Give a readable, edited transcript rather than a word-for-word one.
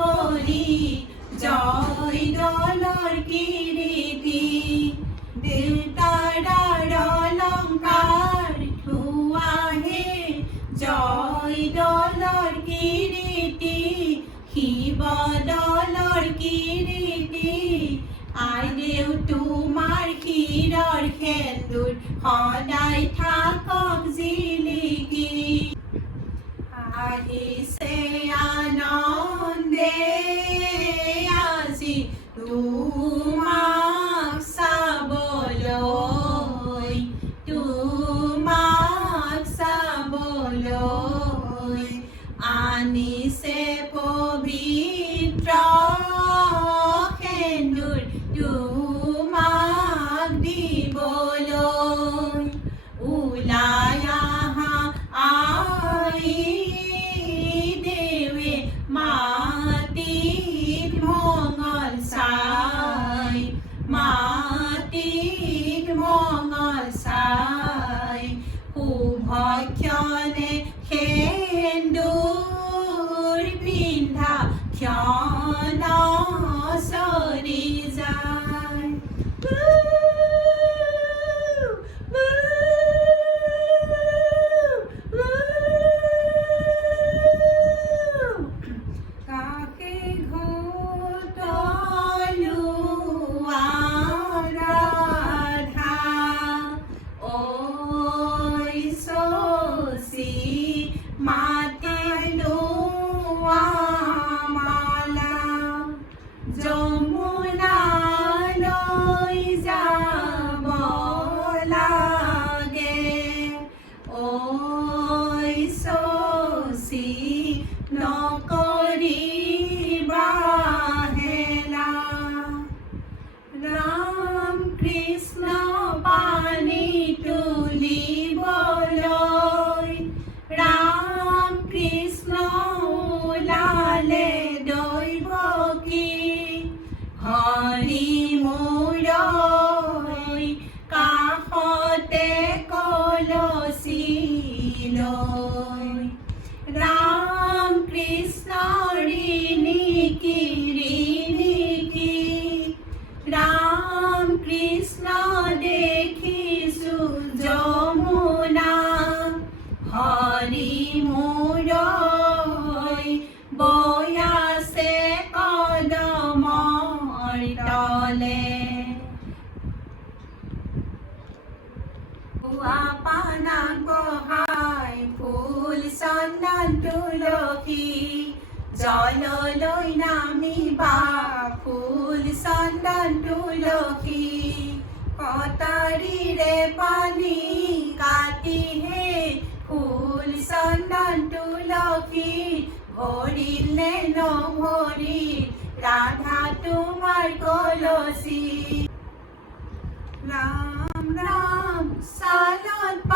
কৰি জয় দলৰ কীৰ্তি দেউতাৰাৰ অলঙ্কাৰ ধোয়া হে জয় দলৰ কীৰ্তি শিৱ দলৰ কীৰ্তি আইদেউ তোমাৰ শিৰৰ সেন্দুৰ সদায় থাকক জিলিকি আহিছে আনন্দে আজি তোমাক চাবলৈ তোমাক চাবলৈ আনিছে পবিত্ৰ সেন্দুৰ তোমাক দিবলৈ ওলাই আহা আই দেৱে মাটিত মঙল চাই মাটিত মঙল চাই শুভক্ষণে সেন্দুৰ পিন্ধা ক্ষণ সৰি যায় কাকে ঘটলো আৰাধা ঐ শশী মাতিলো মালা যমুনালৈ যাব লাগে ঐ শশী নকৰিবা হেলা ৰাম কৃষ্ণ পানী তুলিবলৈ ৰাম কৃষ্ণ ওলালে দৈৱকী হৰি মোৰ কাষতে কলচী লৈ ৰাম কৃষ্ণ ৰিণিকি ৰাম কৃষ্ণ দেখিছো যমুনা হৰি মোৰ বৈ আছে কদমৰ তলে পানা বহাই ফুল চন্দন তুলসী জললৈ নামিবা ফুল চন্দন তুলসী কটাৰীৰে পানী কাটিহে ফুল চন্দন তুলসী ভৰিলে নভৰি ৰাধা তোমাৰ কলচী ৰাম ৰাম চালত